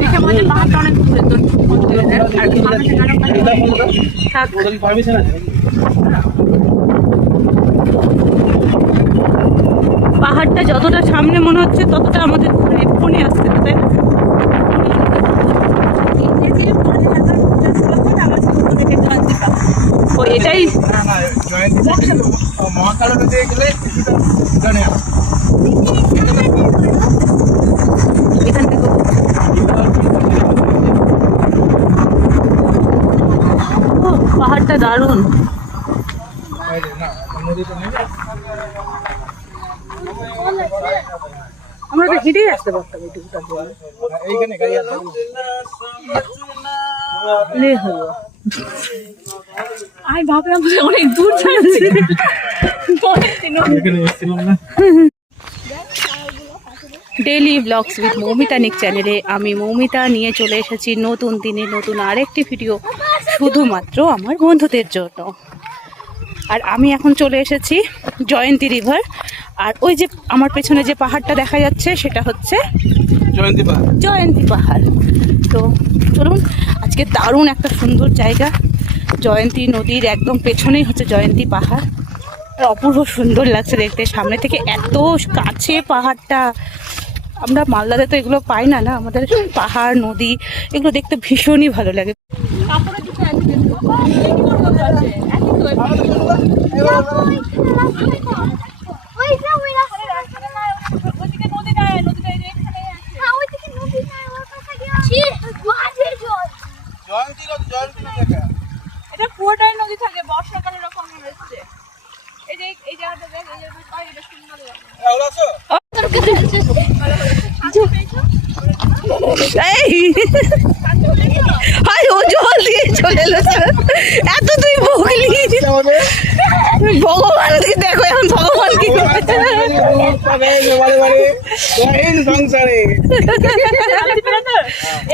দেখে মনে হচ্ছে পাহাড়টা অনেক দূরে, তো পাহাড়টা যতটা সামনে মনে হচ্ছে ততটা আমাদের ফোনে আসছে, তাই না? ও এটাই এখান থেকে পাহাড়টা দারুণ। আমরা তো হেঁটেই আসতে পারতাম এইটুকুটার জন্য। আমি ভাবলাম অনেক দূর যাচ্ছে। ডেইলি ব্লগস উইথ মৌমিতা নিক চ্যানেলে আমি মৌমিতা নিয়ে চলে এসেছি নতুন দিনে নতুন আরেকটি ভিডিও, শুধুমাত্র আমার বন্ধুদের জন্য। আর আমি এখন চলে এসেছি জয়ন্তী রিভার। আর ওই যে আমার পেছনে যে পাহাড়টা দেখা যাচ্ছে সেটা হচ্ছে জয়ন্তী পাহাড়। তো চলুন, আজকে দারুণ একটা সুন্দর জায়গা, জয়ন্তী নদীর একদম পেছনেই হচ্ছে জয়ন্তী পাহাড়। আর অপূর্ব সুন্দর লাগছে দেখতে, সামনে থেকে এত কাছে পাহাড়টা। আমরা মালদাতে তো এগুলো পাই না, না আমাদের পাহাড় নদী এগুলো দেখতে ভীষণই ভালো লাগে। এটা পুরোটাই নদী থাকে, বর্ষাকালে এরকম হচ্ছে। এই যে এই জায়গাটা দেখ, এই জায়গাটা এটা সুন্দর লাগে। ও জল দিয়ে চলে এলো, এত তুই বকলি। ভগবানকে দেখো এখন, ভগবান কি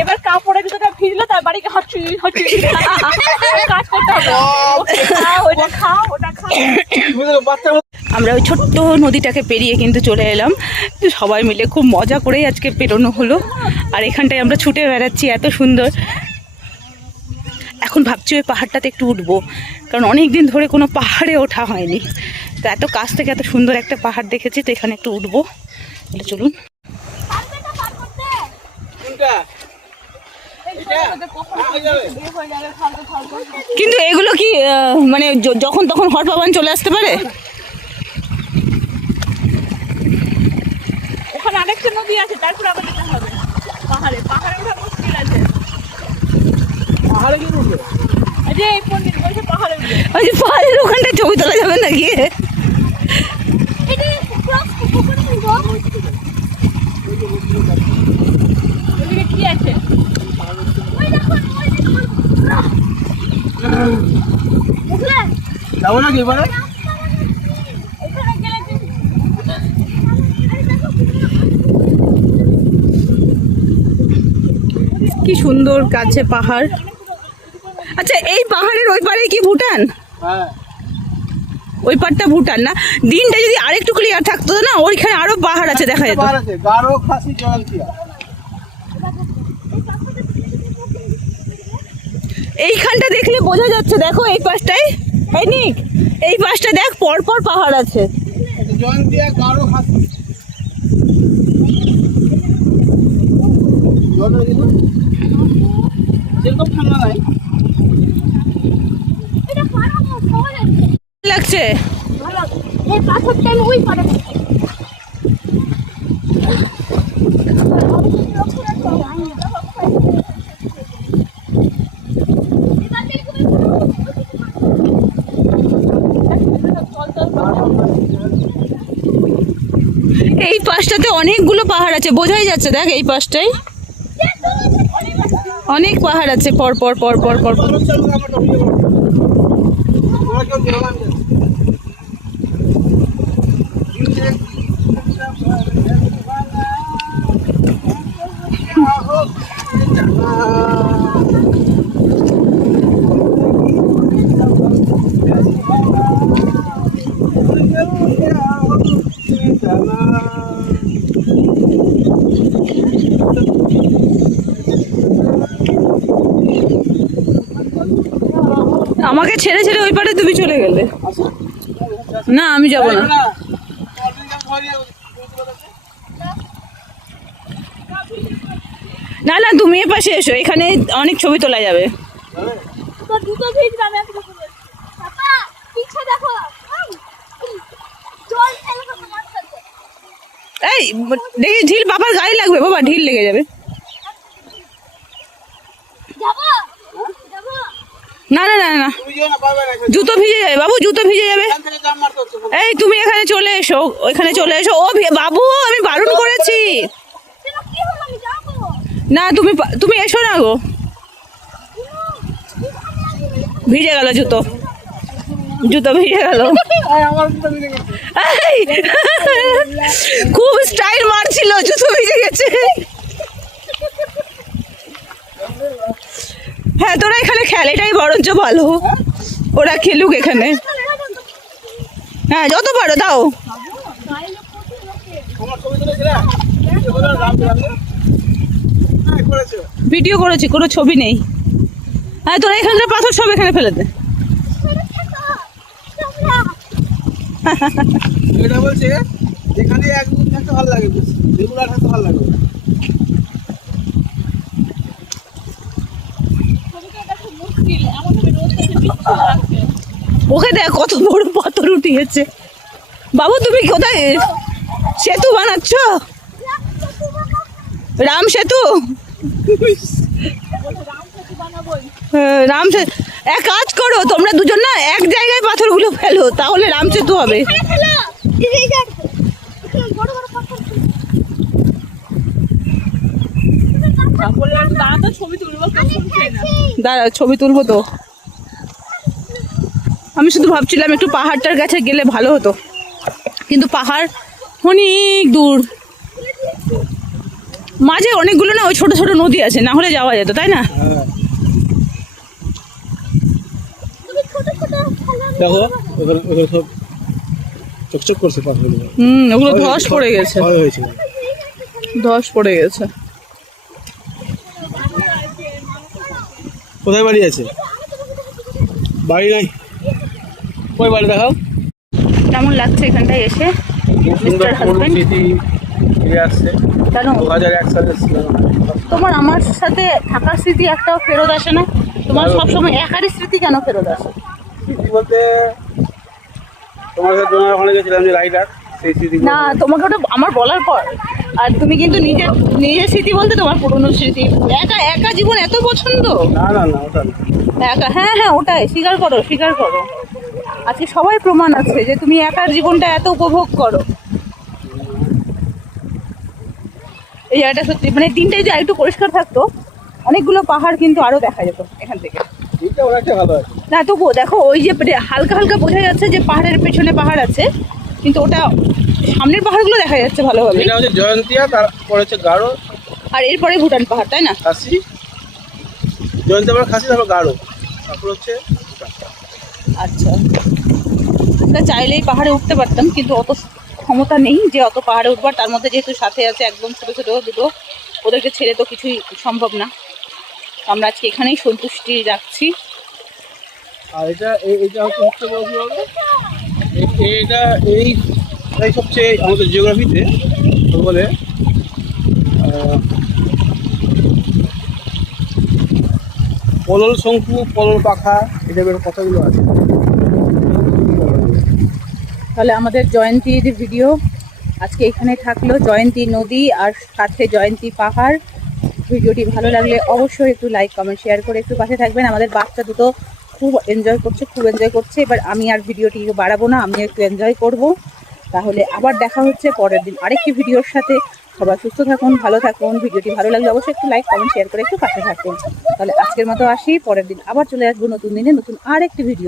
এবার কাপড়ের ভিতরে ভিজলো, তার বাড়িকে হচ্ছে কাজ করতে হবে। আমরা ওই ছোট্ট নদীটাকে পেরিয়ে কিন্তু চলে এলাম। সবাই মিলে খুব মজা করেই আজকে পেরোনো হলো। আর এখানটায় আমরা ছুটে বেড়াচ্ছি, এত সুন্দর। এখন ভাবছি ওই পাহাড়টাতে একটু উঠবো, কারণ অনেক দিন ধরে কোনো পাহাড়ে ওঠা হয়নি। তো এত কাছ থেকে এত সুন্দর একটা পাহাড় দেখেছি, তো এখানে একটু উঠবো। চলুন। কিন্তু এগুলো কি মানে যখন তখন হরপাবান চলে আসতে পারে? ওখানে আরেকটা নদী আছে, তারপর আবার যেতে হবে পাহাড়ে। পাহাড়ে ওঠা মুশকিল আছে। পাহাড়ে কি উঠবে? আরে এই পন্ডিত বলছে পাহাড়ে উঠবে। ওই যে পাহাড়ের ওখানটায় ছবি তোলা যাবে না গিয়ে? এটা ক্রস কোন নিব? ওইদিকে কি আছে? ওই দেখো, ওই দেখো। বুঝলে? যাবো না কি বলে? এখানে গেলে কি সুন্দর কাছে পাহাড়। আচ্ছা, এই পাহাড়ের ওই পারে কি ভুটান? হ্যাঁ, ওই পারটা ভুটান না? দিনটা যদি আরেকটু ক্লিয়ার থাকতো না, ওইখানে আরো পাহাড় আছে দেখা যেত। এইখানটা দেখলে বোঝা যাচ্ছে, দেখো এই পাশটাই, এই নিক এই পাশটা দেখ, পর পর পাহাড় আছে। লাগছে এই পাশটাতে অনেকগুলো পাহাড় আছে, বোঝাই যাচ্ছে। দেখ এই পাশটাই অনেক পাহাড় আছে, পর পর পর পর পর পর। আমাকে ছেড়ে ছেড়ে ওই পারে তুমি চলে গেলে। না আমি যাব না। না না তুমি এ পাশে এসো, এখানে অনেক ছবি তোলা যাবে। এই দেখি ঢিল, বাবার গায়ে লাগবে বাবা, ঢিল লেগে যাবে। না না না না, জুতো ভিজে যাবে বাবু, জুতো ভিজে যাবে। এই তুমি এখানে চলে এসো, ওইখানে চলে এসো। ও বাবু আমি বারণ করেছি। না তুমি তুমি এসো না গো, ভিজে গেল জুতো, জুতো ভিজে গেল। খুব স্টাইল মারছিল, জুতো ভিজে গেছে। হ্যাঁ তোরা এখানে খেল, এটাই বরঞ্চ ভালো, ওরা খেলুক এখানে। হ্যাঁ যত পারো দাও। ভিডিও করেছি, কোনো ছবি নেই। হ্যাঁ তোরা এখানকার পাথর সব এখানে ফেলে দে। এটা বলছে এখানে একদিন থাকতে ভালো লাগে, রেগুলার থাকতে ভালো লাগে। ওকে দেখ কত বড় পাথর উঠিয়েছে। বাবু তুমি কোথায় সেতু বানাচ্ছ? রাম সেতু, রাম সেতু। এক কাজ করো তোমরা দুজন না, এক জায়গায় পাথরগুলো ফেলো, তাহলে রাম সেতু হবে। দাঁড়া ছবি তুলবো তো। আমি শুধু ভাবছিলাম একটু পাহাড়টার কাছে গেলে ভালো হতো, কিন্তু পাহাড় অনেক দূর, মাঝে অনেকগুলো না ওই ছোট ছোট নদী আছে, না হলে যাওয়া যেত, তাই না? দেখো ওগুলো সব চকচক করছে পাথরগুলো। ওগুলো ধস পড়ে গেছে, ধস পড়ে গেছে। কোথায় বাড়ি আছে? বাড়ি নাই, ওই বাড়ি দেখাও। কেমন লাগছে এখানটায় এসে? মিস্টার হাজবেন্ড ফিরে আসছে। কেন 2001 সালে ছিলাম। তোমার আমার সাথে থাকার স্মৃতি একটাও ফেরত আসে না? তোমার সবসময় একারই স্মৃতি কেন ফেরত আসে? স্মৃতি বলতে তোমার সাথে জোনার ওখানে গেছিলাম যে রাইডার, সেই স্মৃতি। না তোমাকে ওটা আমার বলার পর, আর তুমি কিন্তু নিজের নিজের স্মৃতি বলতে তোমার পুরনো স্মৃতি। একা একা জীবন এত পছন্দ? না না না ওটা না, একা, হ্যাঁ হ্যাঁ ওটাই, স্বীকার করো স্বীকার করো। আজকে সবাই প্রমাণ আছে যে তুমি একার জীবনটা এত উপভোগ করো। এই জায়গাটা সত্যি মানে দিনটাই যে একটু পরিষ্কার থাকতো, অনেকগুলো পাহাড় কিন্তু আরো দেখা যেত এখান থেকে। এটা অনেকটা ভালো আছে। না তবুও দেখো ওই যে হালকা হালকা বোঝা যাচ্ছে যে পাহাড়ের পেছনে পাহাড় আছে, কিন্তু ওটা সামনের পাহাড়গুলো দেখা যাচ্ছে ভালোভাবে। এটা হচ্ছে জয়ন্তিয়া, তারপর হচ্ছে গারো, আর এরপরে ভুটান পাহাড়, তাই না? খাসি, জয়ন্তিয়া পর খাসি, তারপর গারো, তারপর হচ্ছে আচ্ছা, আমরা চাইলেই পাহাড়ে উঠতে পারতাম, কিন্তু অত ক্ষমতা নেই যে অত পাহাড়ে উঠবার। তার মধ্যে যেহেতু সাথে আছে একদম ছোটো ছোটো দুটো, ওদেরকে ছেড়ে তো কিছুই সম্ভব না। আমরা আজকে এখানেই সন্তুষ্টি রাখছি। আর এটা এটা হচ্ছে মুক্ত বড় কি হবে, এটা এই সবচেয়ে আমাদের জিওগ্রাফিতে বলে পলল শঙ্কু, পলল পাখা, এটা বের কথাগুলো আছে। তাহলে আমাদের জয়ন্তীর ভিডিও আজকে এখানে থাকলো, জয়ন্তী নদী আর সাথে জয়ন্তী পাহাড়। ভিডিওটি ভালো লাগলে অবশ্যই একটু লাইক কমেন্ট শেয়ার করে একটু পাশে থাকবেন। আমাদের বাচ্চা দুটো খুব এনজয় করছে। এবার আমি আর ভিডিওটি বাড়াবো না, আমি একটু এনজয় করব। তাহলে আবার দেখা হচ্ছে পরের দিন আরেকটি ভিডিওর সাথে। সবাই সুস্থ থাকুন, ভালো থাকুন। ভিডিওটি ভালো লাগলে অবশ্যই একটু লাইক কমেন্ট শেয়ার করে একটু পাশে থাকুন। তাহলে আজকের মতো আসি, পরের দিন আবার চলে আসবো নতুন দিনে নতুন আরেকটি ভিডিও।